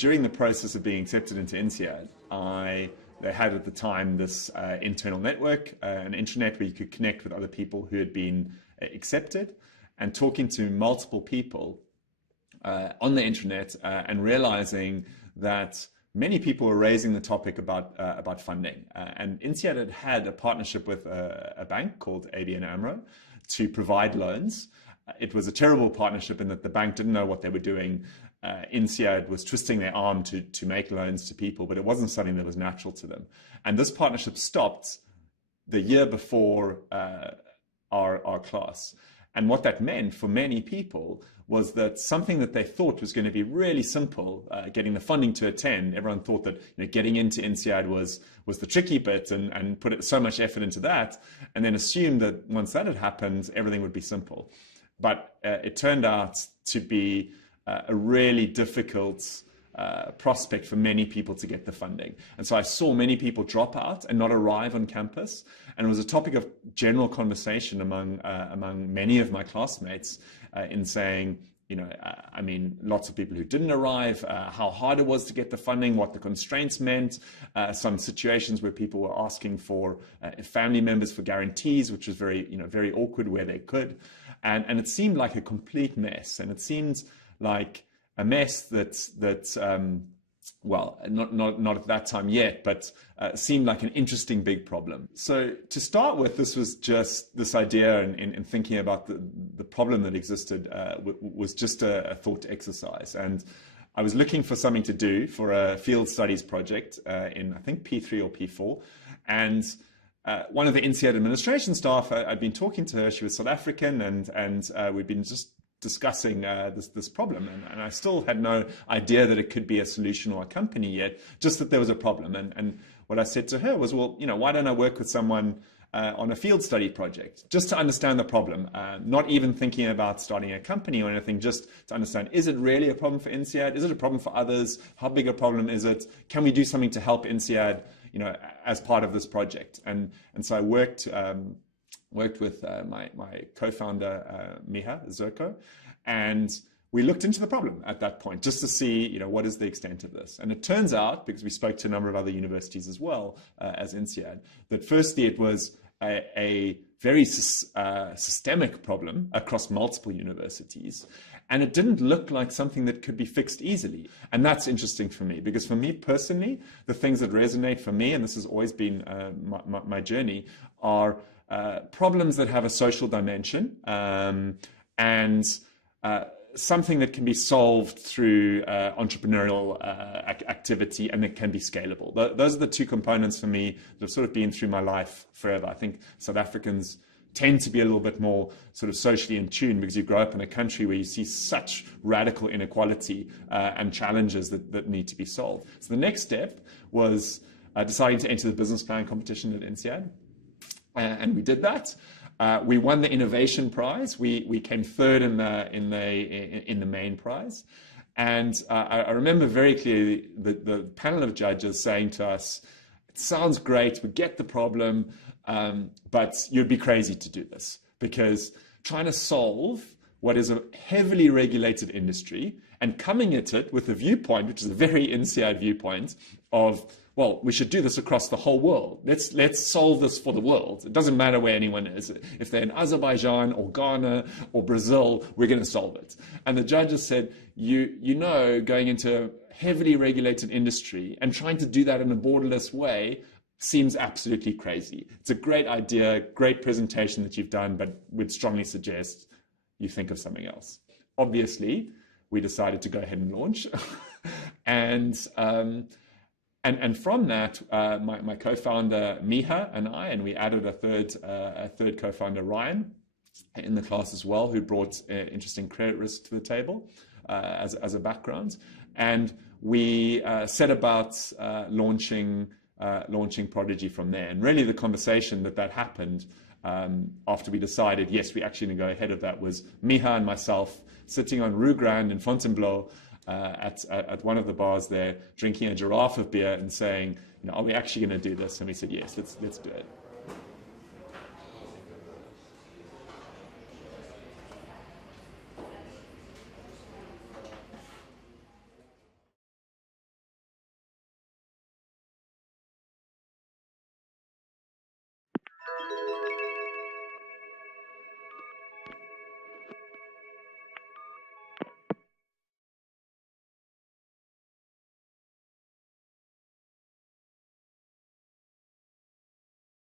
during the process of being accepted into INSEAD, they had at the time this internal network, an intranet where you could connect with other people who had been accepted, and talking to multiple people on the intranet and realizing that many people were raising the topic about funding. And INSEAD had a partnership with a bank called ABN AMRO to provide loans. It was a terrible partnership in that the bank didn't know what they were doing. INSEAD was twisting their arm to make loans to people, but it wasn't something that was natural to them. And this partnership stopped the year before our class. And what that meant for many people was that something that they thought was going to be really simple, getting the funding to attend, everyone thought that getting into INSEAD was the tricky bit and put so much effort into that, and then assumed that once that had happened, everything would be simple. But it turned out to be a really difficult prospect for many people to get the funding. And so I saw many people drop out and not arrive on campus. And it was a topic of general conversation among many of my classmates in saying, I mean, lots of people who didn't arrive, how hard it was to get the funding, what the constraints meant, some situations where people were asking for family members for guarantees, which was very awkward where they could. And it seemed like a complete mess. And it seemed like a mess well, not at that time yet, but seemed like an interesting big problem. So to start with, this was just this idea in thinking about the problem that existed was just a thought exercise. And I was looking for something to do for a field studies project in, I think, P3 or P4. And one of the INSEAD administration staff, I'd been talking to her. She was South African, and we'd been just discussing this problem, and I still had no idea that it could be a solution or a company yet, just that there was a problem. And what I said to her was, well, why don't I work with someone on a field study project, just to understand the problem, not even thinking about starting a company or anything, just to understand, is it really a problem for INSEAD? Is it a problem for others? How big a problem is it? Can we do something to help INSEAD, as part of this project? And so I worked with my co-founder, Miha Zerko, and we looked into the problem at that point just to see, what is the extent of this. And it turns out, because we spoke to a number of other universities as well as INSEAD, that firstly it was a very systemic problem across multiple universities. And it didn't look like something that could be fixed easily. And that's interesting for me, because for me personally, the things that resonate for me, and this has always been my journey, are problems that have a social dimension and something that can be solved through entrepreneurial activity and that can be scalable. Those are the two components for me that have sort of been through my life forever. I think South Africans tend to be a little bit more sort of socially in tune because you grow up in a country where you see such radical inequality and challenges that need to be solved. So the next step was deciding to enter the business plan competition at INSEAD. And we did that. We won the innovation prize. We came third in the main prize. And I remember very clearly the panel of judges saying to us, "It sounds great. We get the problem, but you'd be crazy to do this, because trying to solve what is a heavily regulated industry and coming at it with a viewpoint, which is a very INSEAD viewpoint of, well, we should do this across the whole world. Let's solve this for the world. It doesn't matter where anyone is. If they're in Azerbaijan or Ghana or Brazil, we're going to solve it." And the judges said, going into a heavily regulated industry and trying to do that in a borderless way seems absolutely crazy. It's a great idea, great presentation that you've done, but we'd strongly suggest you think of something else. Obviously, we decided to go ahead and launch. And from that, my co-founder Miha and we added a third co-founder, Ryan, in the class as well, who brought interesting credit risk to the table as a background. And we set about launching Prodigy from there. And really the conversation that happened after we decided, yes, we're actually going to go ahead of that, was Miha and myself sitting on Rue Grande in Fontainebleau at one of the bars there, drinking a giraffe of beer and saying, are we actually going to do this? And we said, yes, let's do it.